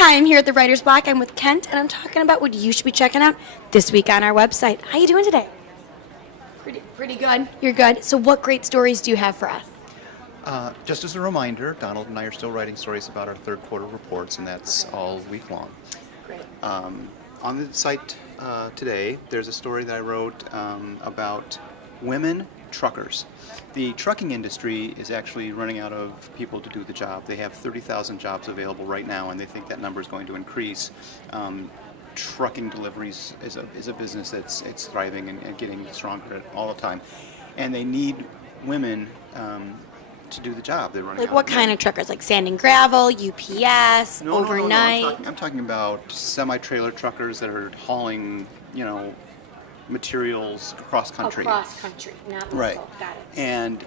Hi, I'm here at the Writer's Block. I'm with Kent, and I'm talking about what you should be checking out this week on our website. How you doing today? Pretty good. You're good. So what great stories do you have for us? Just as a reminder, Donald and I are still writing stories about our third quarter reports, and that's all week long. Great. On the site today, there's a story that I wrote about women truckers. The trucking industry is actually running out of people to do the job. They have 30,000 jobs available right now, and they think that number is going to increase. Trucking deliveries is a business that's thriving and getting stronger all the time, and they need women to do the job. They're running Like out what of kind men. of truckers? Like sand and gravel, UPS, No, overnight? No, I'm talking about semi-trailer truckers that are hauling, materials across country. Across country, not local. Right. Got it. And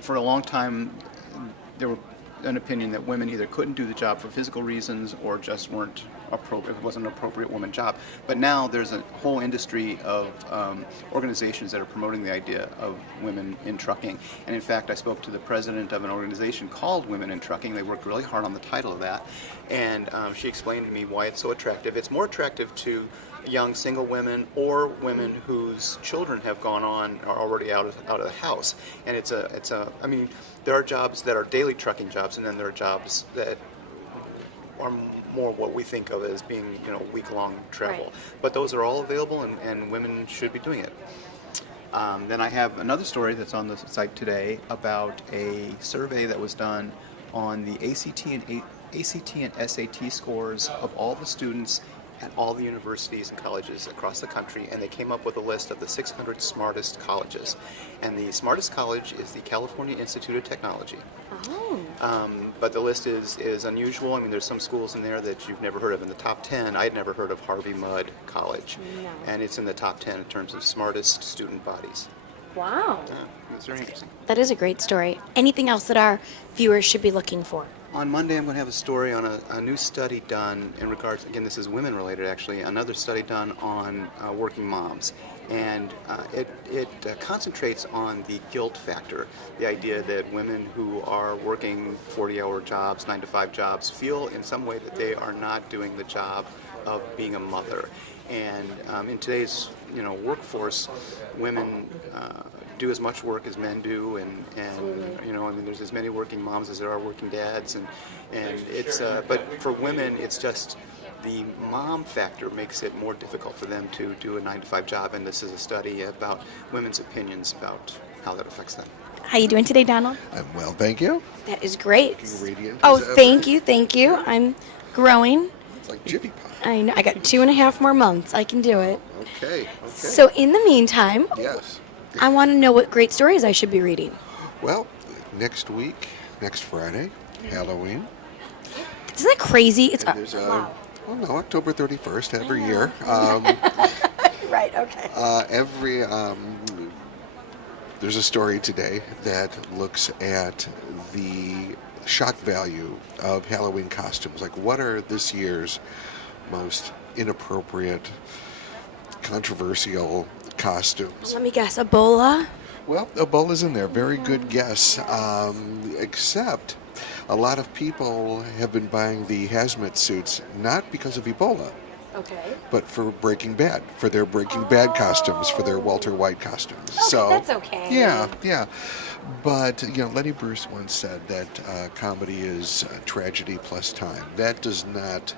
for a long time, there were an opinion that women either couldn't do the job for physical reasons or just weren't appropriate. It wasn't an appropriate woman job. But now there's a whole industry of organizations that are promoting the idea of women in trucking. And in fact, I spoke to the president of an organization called Women in Trucking. They worked really hard on the title of that. And she explained to me why it's so attractive. It's more attractive to young single women or women whose children have gone on, are already out of the house. And I mean, there are jobs that are daily trucking jobs, and then there are jobs that are more what we think of as being, week-long travel. Right. But those are all available, and women should be doing it. Then I have another story that's on the site today about a survey that was done on the ACT and SAT scores of all the students at all the universities and colleges across the country, and they came up with a list of the 600 smartest colleges. And the smartest college is the California Institute of Technology. Oh. But the list is unusual. I mean, there's some schools in there that you've never heard of. In the top 10, I'd never heard of Harvey Mudd College. No. And it's in the top 10 in terms of smartest student bodies. Wow. Yeah, that's very interesting. That is a great story. Anything else that our viewers should be looking for? On Monday, I'm going to have a story on a new study done in regards, again, this is women related actually, another study done on working moms. And it concentrates on the guilt factor, the idea that women who are working 40-hour jobs, 9-to-5 jobs, feel in some way that they are not doing the job of being a mother. And in today's workforce, women do as much work as men do, and I mean, there's as many working moms as there are working dads, and it's but for women, it's just the mom factor makes it more difficult for them to do a 9-to-5 job, and this is a study about women's opinions about how that affects them. How you doing today, Donald? I'm well, thank you. That is great. Looking radiant Oh, as ever. thank you. I'm growing. It's like Jiffy Pop. I know. I got 2.5 more months. I can do it. Okay. So in the meantime, Yes. I want to know what great stories I should be reading. Well, next week, next Friday, Halloween. Isn't that crazy? It's And there's wow. October 31st every year. Right. Okay. There's a story today that looks at the shock value of Halloween costumes. Like, what are this year's most inappropriate, controversial costumes? Let me guess. Ebola. Well, Ebola's in there. Very good guess. Except a lot of people have been buying the hazmat suits not because of Ebola, Okay. but for Breaking Bad, for their Breaking Bad costumes, for their Walter White costumes. Okay, that's okay. Yeah. But, Lenny Bruce once said that comedy is tragedy plus time. That does not,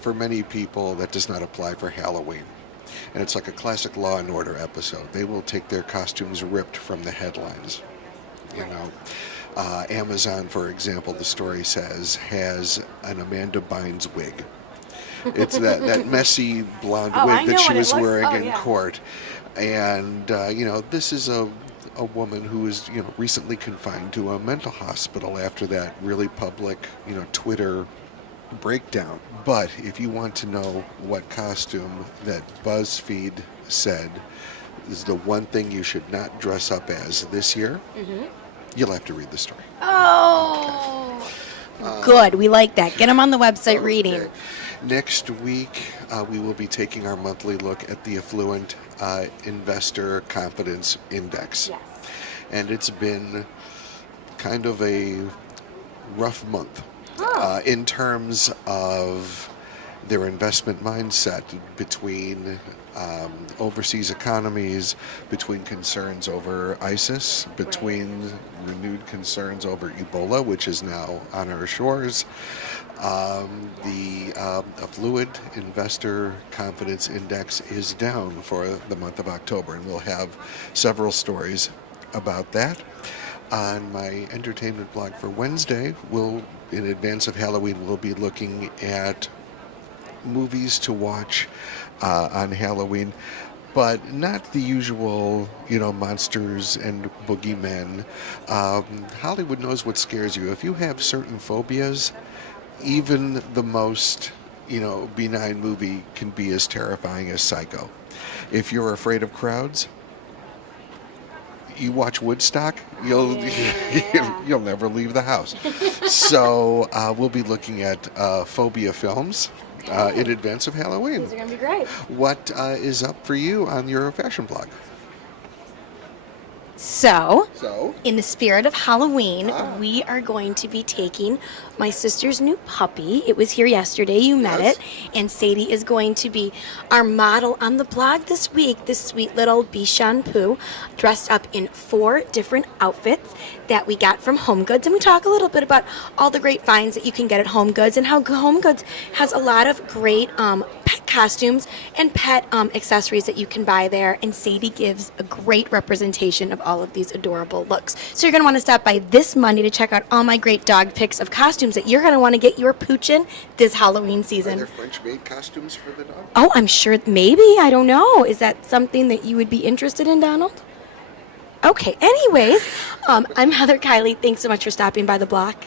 for many people, that does not apply for Halloween. And it's like a classic Law and Order episode. They will take their costumes ripped from the headlines. Amazon, for example, the story says, has an Amanda Bynes wig. It's that messy blonde wig that she was wearing in court. And, this is a woman who was, recently confined to a mental hospital after that really public, Twitter breakdown. But if you want to know what costume that BuzzFeed said is the one thing you should not dress up as this year, you'll have to read the story. Oh. Good. We like that. Get them on the website reading. Okay. Next week, we will be taking our monthly look at the Affluent Investor Confidence Index. Yes. And it's been kind of a rough month. in terms of their investment mindset between overseas economies, between concerns over ISIS, between renewed concerns over Ebola, which is now on our shores. The Fluid Investor Confidence Index is down for the month of October, and we'll have several stories about that. On my entertainment blog for Wednesday, in advance of Halloween, we'll be looking at movies to watch on Halloween, but not the usual, monsters and boogeymen. Hollywood knows what scares you. If you have certain phobias, even the most, benign movie can be as terrifying as Psycho. If you're afraid of crowds, you watch Woodstock, you'll never leave the house. So we'll be looking at phobia films in advance of Halloween. These are going to be great. What is up for you on your fashion blog? So, in the spirit of Halloween, we are going to be taking my sister's new puppy. It was here yesterday. You met it. And Sadie is going to be our model on the blog this week. This sweet little Bichon Poo, dressed up in 4 different outfits that we got from Home Goods. And we talk a little bit about all the great finds that you can get at Home Goods and how Home Goods has a lot of great pet costumes and pet accessories that you can buy there. And Sadie gives a great representation of all of these adorable looks. So you're going to want to stop by this Monday to check out all my great dog pics of costumes that you're going to want to get your pooch in this Halloween season. Are there French-made costumes for the dog? Oh, I'm sure. Maybe. I don't know. Is that something that you would be interested in, Donald? Okay. Anyways, I'm Heather Kiley. Thanks so much for stopping by the block.